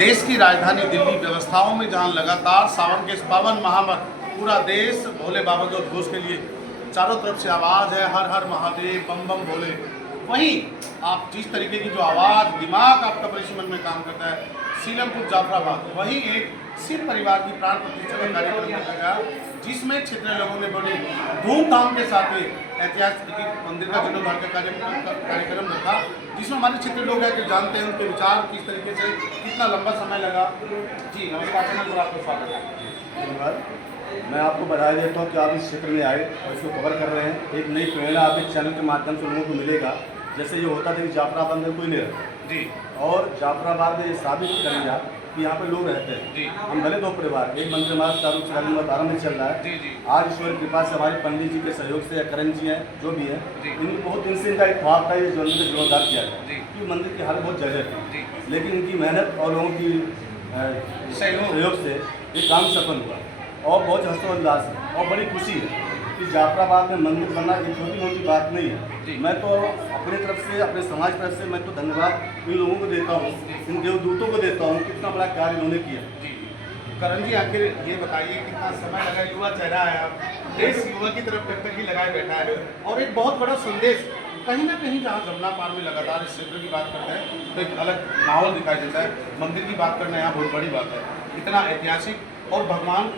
देश की राजधानी दिल्ली व्यवस्थाओं में जहां लगातार सावन के इस पावन माह में पूरा देश भोले बाबा के उद्घोष के लिए चारों तरफ से आवाज़ है, हर हर महादेव, बम बम भोले। वहीं आप जिस तरीके की जो आवाज़, दिमाग आपका परिश्रम में काम करता है, सीलमपुर जाफराबाद, वहीं एक सिख परिवार की प्राण प्रतिष्ठा का कार्यक्रम रखा गया, जिसमें क्षेत्रीय लोगों ने बड़ी धूमधाम के साथ ऐतिहासिक मंदिर का जीर्णोद्धार का कार्यक्रम रखा, जिसमें हमारे क्षेत्रीय लोग हैं कि जानते हैं उनके विचार किस तरीके से, कितना लंबा समय लगा। जी नमस्कार, चैनल पर आपका स्वागत है। धन्यवाद। मैं आपको बधाई देता हूँ कि आप इस क्षेत्र में आए और इसको कवर कर रहे हैं। एक नई प्रेरणा आप इस चैनल के माध्यम से लोगों को मिलेगा। जैसे ये होता था कि जाफराबाद में कोई नहीं रहता जी, और जाफराबाद में ये साबित कर लिया कि यहाँ पे लोग रहते हैं जी। हम भले दो परिवार, एक मंदिर हमारा चालू 12 में चल रहा है जी जी। आज ईश्वर की कृपा से हमारे पंडित जी के सहयोग से या करण जी हैं जो भी हैं, जी। इनकी बहुत दिन से इनका एक ख्वाब था ये मंदिर का जीर्णोद्धार किया जी। जाए, क्योंकि मंदिर की हालत बहुत जर्जर थी, जी। लेकिन इनकी मेहनत और लोगों की सहयोग से ये काम सफल हुआ और बहुत हर्षोल्लास है और बड़ी खुशी है कि जाफराबाद में मंदिर बनना एक छोटी मोटी बात नहीं है। मैं तो अपने तरफ से, अपने समाज तरफ से मैं तो धन्यवाद इन लोगों को देता हूँ, इन देवदूतों को देता हूँ, कितना बड़ा कार्य इन्होंने किया। करण जी, आखिर ये बताइए कितना समय लगा, युवा चेहरा है आप, देश युवा की तरफ टकटकी लगाए बैठा है और एक बहुत बड़ा संदेश कहीं ना कहीं जहाँ जमुना पार में लगातार इस क्षेत्र की बात करते हैं तो एक अलग माहौल दिखाई देता है। मंदिर की बात करना यहाँ बहुत बड़ी बात है, इतना ऐतिहासिक और भगवान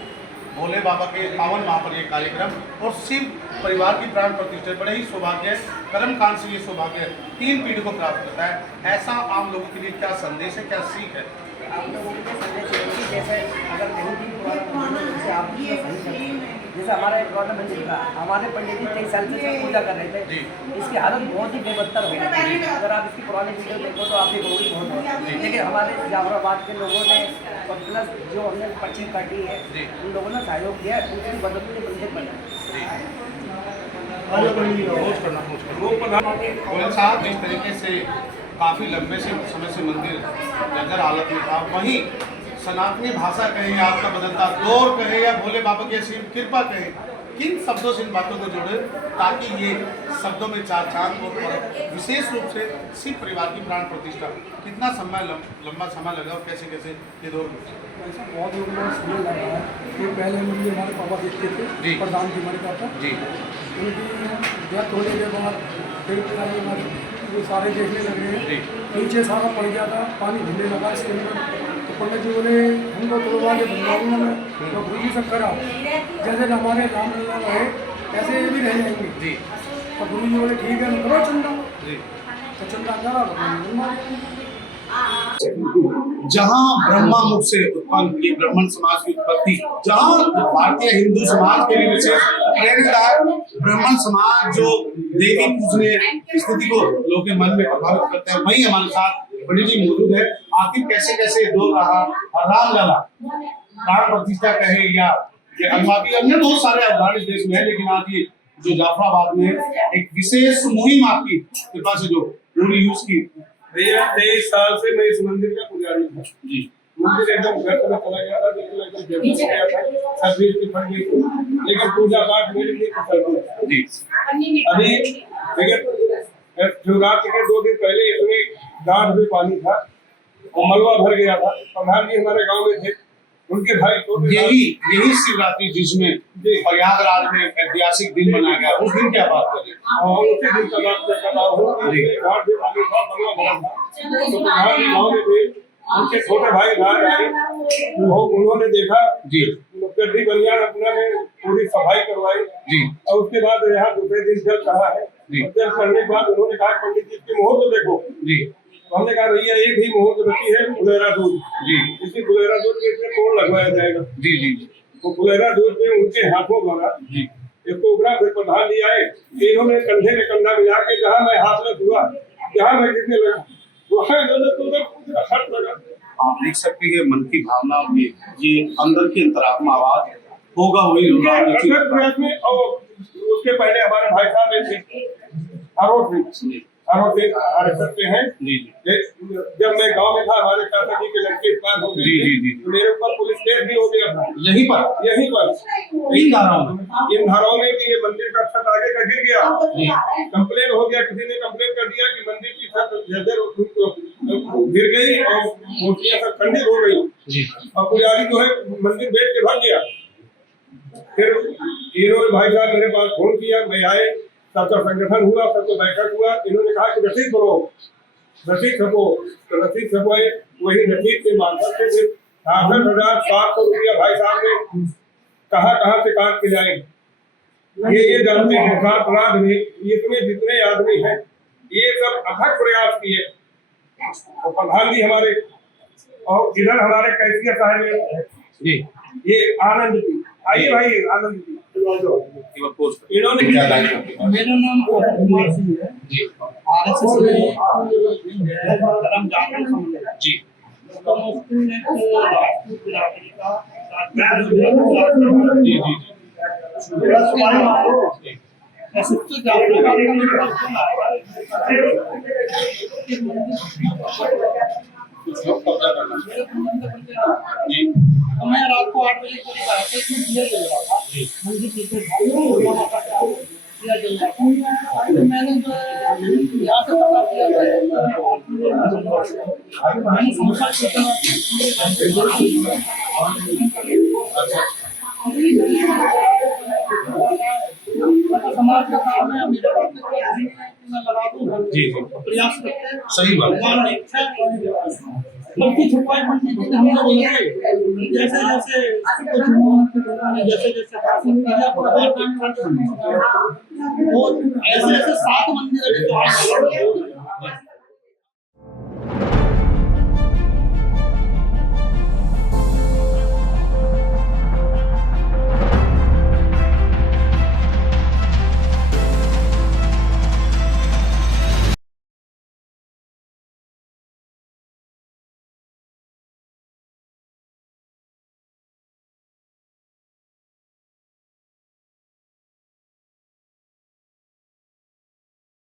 भोले बाबा के पावन माह पर ये कार्यक्रम और शिव परिवार की प्राण प्रतिष्ठा बड़े ही सौभाग्य है, कर्मकांड से ये सौभाग्य 3 पीढ़ी को प्राप्त होता है। ऐसा आम लोगों के लिए क्या संदेश है, क्या सीख है? आप लोगों के संदेश ये कि जैसे अगर कहीं भी पुराना मंदिर जैसे आप जैसे हमारा एक पुराना मंदिर था, हमारे पंडित जी 23 साल से सब पूजा कर रहे थे, इसकी हालत बहुत ही बेबत्तर हो गई। अगर आप इसकी पुरानी वीडियो देखो तो आप देखोगे बहुत, लेकिन हमारे जाफराबाद के लोगों ने और प्लस जो हमने पश्चिम पार्टी है उन लोगों ने सहयोग किया, उसकी बदौलत में मंदिर बना। साहब, जिस तरीके से काफ़ी लंबे से समय से मंदिर जर्जर हालत में था, वहीं सनातनी भाषा कहें, आपका बदलता दौर कहे या भोले बाबा की असीम कृपा कहे, किन शब्दों से इन बातों को जोड़े ताकि ये शब्दों में चार चांद और विशेष रूप से शिव परिवार की प्राण प्रतिष्ठा कितना समय लंबा समय लगा और कैसे कैसे ये दौर ऐसा बहुत लंबा समय लगा है कि पहले मुझे हमारे पापा देखते थे, प्रधान जी हमारे पापा जी, उनकी डेथ होने के बाद फिर वो सारे देखने लगे, नीचे सारा पड़ गया था, पानी घुलने लगा इसके अंदर। तो पंडित जी बोले हमको तोड़वा के बनवाऊंगा मैं, तो गुरु जी सब करा जैसे हमारे राम लला रहे ऐसे ये भी रह जाएंगे जी। तो गुरु जी बोले ठीक है करो चंदा जी, तो चंदा करा। जहाँ ब्रह्मा मुख से उत्पन्न ये ब्राह्मण समाज की उत्पत्ति, जहाँ भारतीय हिंदू समाज के लिए विशेष प्रेरणादायक ब्राह्मण समाज जो देवी पूजने स्थिति को लोगों के मन में प्रभावित करते हैं, वही हमारे साथ पंडित जी मौजूद है। आखिर कैसे कैसे दौर रहा और रामलला प्राण प्रतिष्ठा कहे या ये अनुवादी, अन्य बहुत सारे अवधान इस देश में है, लेकिन आज ये जो जाफराबाद में एक विशेष मुहिम आपकी कृपा से जो पूरी उसकी भैया 23 साल से मैं इस मंदिर का पुजारी हूँ जी। मंदिर एकदम घर पर चला गया था, लेकिन पूजा पाठ मेरे लिए जी। अभी शिवरात्रि के 2 दिन पहले इसमें गांठ में पानी था और मलबा भर गया था। प्रधान जी हमारे गांव में थे, उनके भाई यही शिवरात्रि जिसमें प्रयागराज में ऐतिहासिक दिन मनाया गया, उस दिन क्या बात करें? और उसी दिन का बात कर रहा हूँ। गांठ में पानी था, मलबा भरा था, तो प्रधान जी गाँव में थे, उनके छोटे भाई बाहर आए, उन्होंने देखा जी, गड्ढी बलियान अपना ने पूरी सफाई करवाई जी। और उसके बाद यहाँ दूसरे दिन जल चढ़ा है, जल चढ़ने के बाद उन्होंने कहा पंडित जी इसके मुहूर्त देखो जी। तो हमने कहा भैया एक ही मुहूर्त बची है, फुलेरा दूध जी, इसी फुलेरा दूध में इसमें कोड़ लगवाया जाएगा जी जी। तो फुलेरा दूध में उनके हाथों द्वारा जी इसको उगड़ा, फिर प्रधान जी आए, इन्होंने कंधे में कंधा मिला के जहाँ मैं हाथ में छुआ, जहाँ मैं गिरने लगा आप देख सकते हैं मन की भावना में ये अंदर की अंतरात्मा आवाज होगा वही होगा। और उसके पहले हमारे भाई साहब थे हैं जी। जब मैं गांव में था हमारे चाचा जी के लड़के हो गए जी, तो मेरे ऊपर पुलिस केस भी हो गया था यहीं पर इन धाराओं में कि ये मंदिर का छत आगे का गिर गया, कंप्लेन हो गया, किसी ने कंप्लेन कर दिया कि मंदिर की छत गिर गई और मूर्तियां सब खंडित हो गई जी और पुजारी जो है मंदिर बेच के भाग गया। फिर इन्होंने भाई साहब मेरे पास फोन किया, मैं आए, सबका संगठन हुआ, सबको बैठक हुआ। इन्होंने कहा कि रसीद करो, रसीद छपो, तो रसीद छपवाए। वही रसीद के माध्यम से 68,700 रुपया भाई साहब ने कहाँ से काट के जाए ये जानते हैं। अपराध में इसमें जितने आदमी हैं ये सब अथक प्रयास किए और प्रधान जी हमारे और इधर हमारे कैशियर साहब जी ये आनंद जी, आइए भाई आनंद जी, इन्होंने मेरा नाम पवन कुमार सिंह है जी RSS में धर्म जागरण सम्मेलन जी तो मुस्लिम ने राजपूत बिरादरी का जी जी सबसे ज्यादा कुछ लोग कब्जा करना जी तो मैं रात को 8 बजे करीब आया तो इसमें दिया जल रहा था मंदिर पीछे दिया जल रहा था। तो मैंने जो यहाँ से पता किया मैंने संपर्क समाज का काम है, मेरे पास मैं लगा दूँ जी जी प्रयास करते हैं। सही बात है। बल्कि छुपाई पंडित जी हम लोग जैसे जैसे वो ऐसे 7 मंदिर